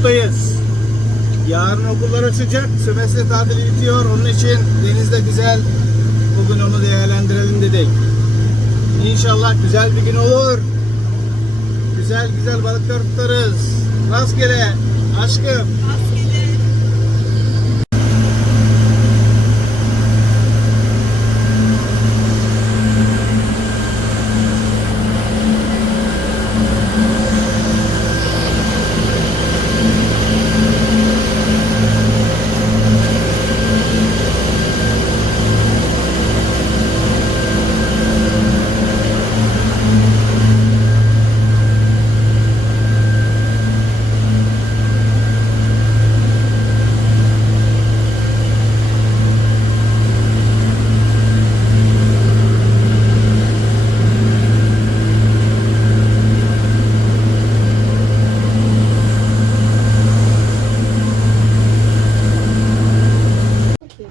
Sinop'tayız. Yarın okullar açacak. Sömestr tatili bitiyor. Onun için denizde güzel. Bugün onu değerlendirelim dedik. İnşallah güzel bir gün olur. Güzel güzel balıklar tutarız. Rastgele aşkım.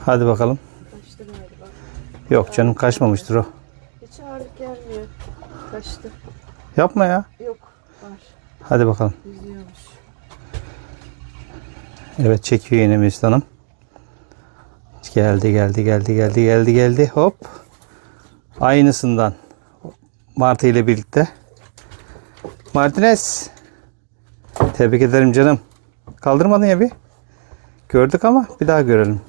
Hadi bakalım. Kaçtı galiba. Yok canım kaçmamıştır o. Hiç ağırlık gelmiyor. Kaçtı. Yapma ya. Yok. Var. Hadi bakalım. Yüzüyormuş. Evet çekiyor yine Mesut Hanım. Geldi geldi geldi geldi geldi geldi hop. Aynısından. Martı ile birlikte. Martinez. Tebrik ederim canım. Kaldırmadın ya bir. Gördük ama bir daha görelim.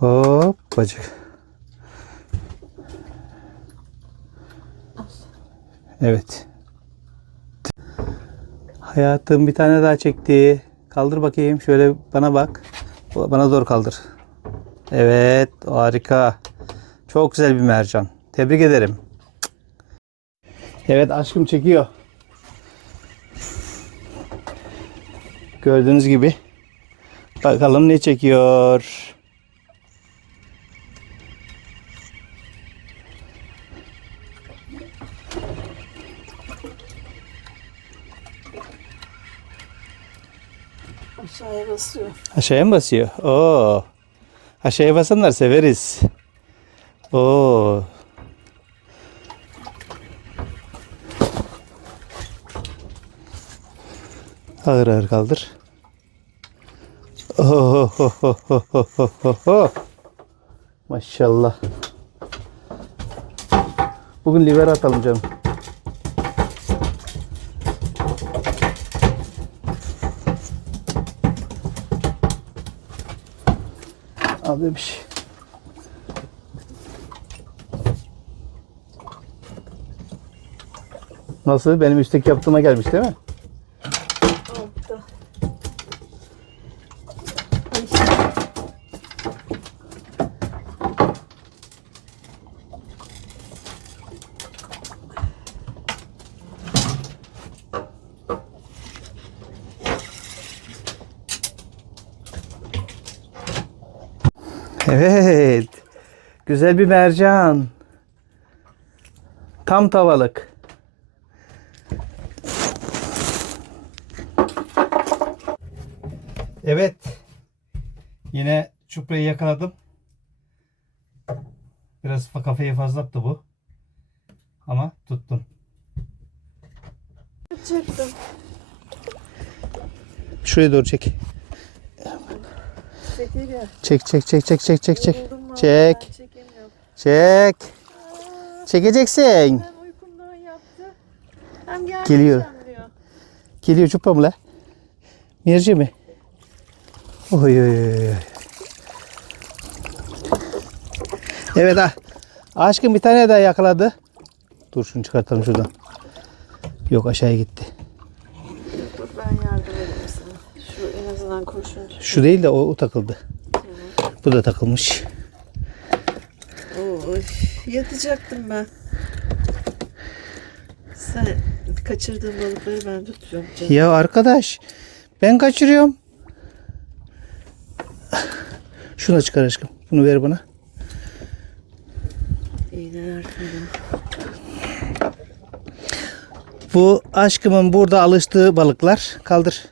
Hop bacık. Evet. Hayatım bir tane daha çekti. Kaldır bakayım. Şöyle bana bak. Bana doğru kaldır. Evet. Harika. Çok güzel bir mercan. Tebrik ederim. Evet aşkım çekiyor. Gördüğünüz gibi. Bakalım ne çekiyor. Aşağıya basıyor. Aşağıya mı basıyor? Oo. Aşağıya basanlar severiz. Oo. Ağır ağır kaldır. Oh, oh, oh, oh, oh, oh, oh, oh. Maşallah. Bugün liver atalım canım. Al bebiş. Nasıl? Benim üstteki yaptığıma gelmiş değil mi? Evet. Güzel bir mercan. Tam tavalık. Evet. Yine çuprayı yakaladım. Biraz fa- kafayı fazla attı bu. Ama tuttum. Çektim. Şuraya doğru çek. Çek çek çek çek çek çek çek. Çek. Çek. Çekeceksin. Geliyor. Geliyor çupa mı la? Mirci mi? Oy oy oy. Evet ha. Aşkım bir tane daha yakaladı. Dur şunu çıkartalım şuradan. Yok aşağıya gitti. Ben yardım en azından kurşun. Şu değil de o, o takıldı. Bu da takılmış. Oy, yatacaktım ben. Sen kaçırdığın balıkları ben tutacağım canım. Ya arkadaş ben kaçırıyorum. Şunu çıkar aşkım. Bunu ver bana. İğneler. Bu aşkımın burada alıştığı balıklar. Kaldır.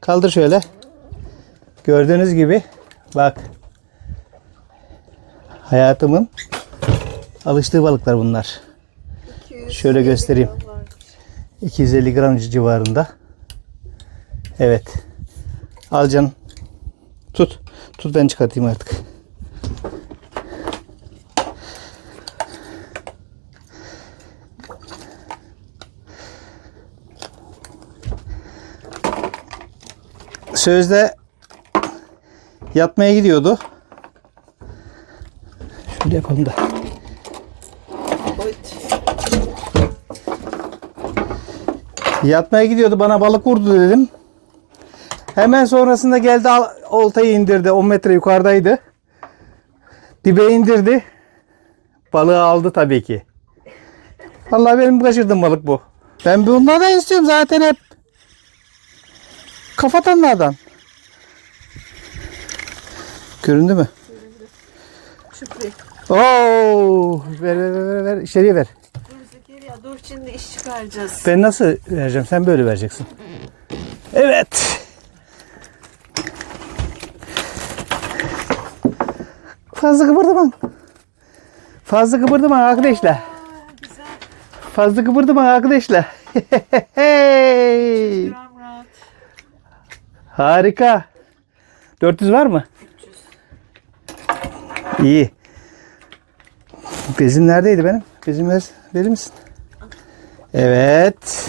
Kaldır şöyle. Gördüğünüz gibi bak. Hayatımın alıştığı balıklar bunlar. 200 Şöyle göstereyim. gram varmış. 250 gram civarında. Evet. Al canım. Tut. Tut ben çıkartayım artık. Sözde yatmaya gidiyordu. Şöyle yapalım da. Yatmaya gidiyordu bana balık vurdu dedim. Hemen sonrasında geldi oltayı indirdi. 10 metre yukarıdaydı. Dibe indirdi. Balığı aldı tabii ki. Vallahi benim kaçırdığım balık bu. Ben bunlardan istiyorum zaten hep. Kafatanlardan. Göründü mü? Şükrü. Oo, ver ver ver ver, içeriye ver. Zekeriya dur şimdi iş çıkaracağız. Ben nasıl vereceğim? Sen böyle vereceksin. Evet. Fazla kıpırdama. Fazla kıpırdama arkadaşlar. Aa, güzel. Fazla kıpırdama arkadaşlar. Hey. Harika. 400 var mı? 300. İyi. Bezim neredeydi benim? Bezim ver, verir misin? Evet.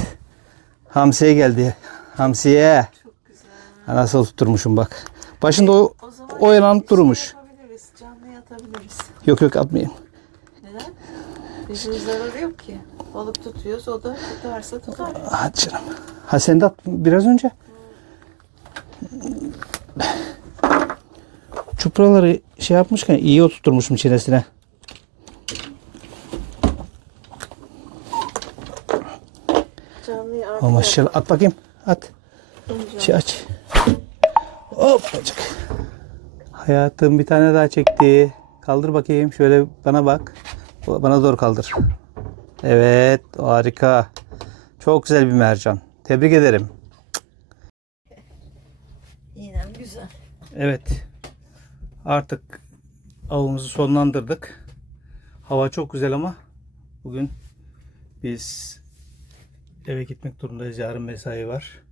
Hamsiye geldi. Hamsiye. Çok güzel. Ha, Nasıl tutturmuşum bak. Başında o, O oyalanıp durmuş. yapabiliriz. Canlı yatabiliriz. Yok yok atmayayım. Neden? Bizim zararı yok ki. Balık tutuyoruz. O da tutarsa tutar. Hadi canım. Ha sen de at biraz önce. Çupraları şey yapmışken iyi oturtmuşum çenesine. Oh, maşallah. At bakayım. At. Şey aç. Hoppacık. Hayatım bir tane daha çekti. Kaldır bakayım. Şöyle bana bak. Bana doğru kaldır. Evet. Harika. Çok güzel bir mercan. Tebrik ederim. İğnem güzel. Evet. Artık avımızı sonlandırdık. Hava çok güzel ama bugün biz eve gitmek durumundayız. Yarın mesai var.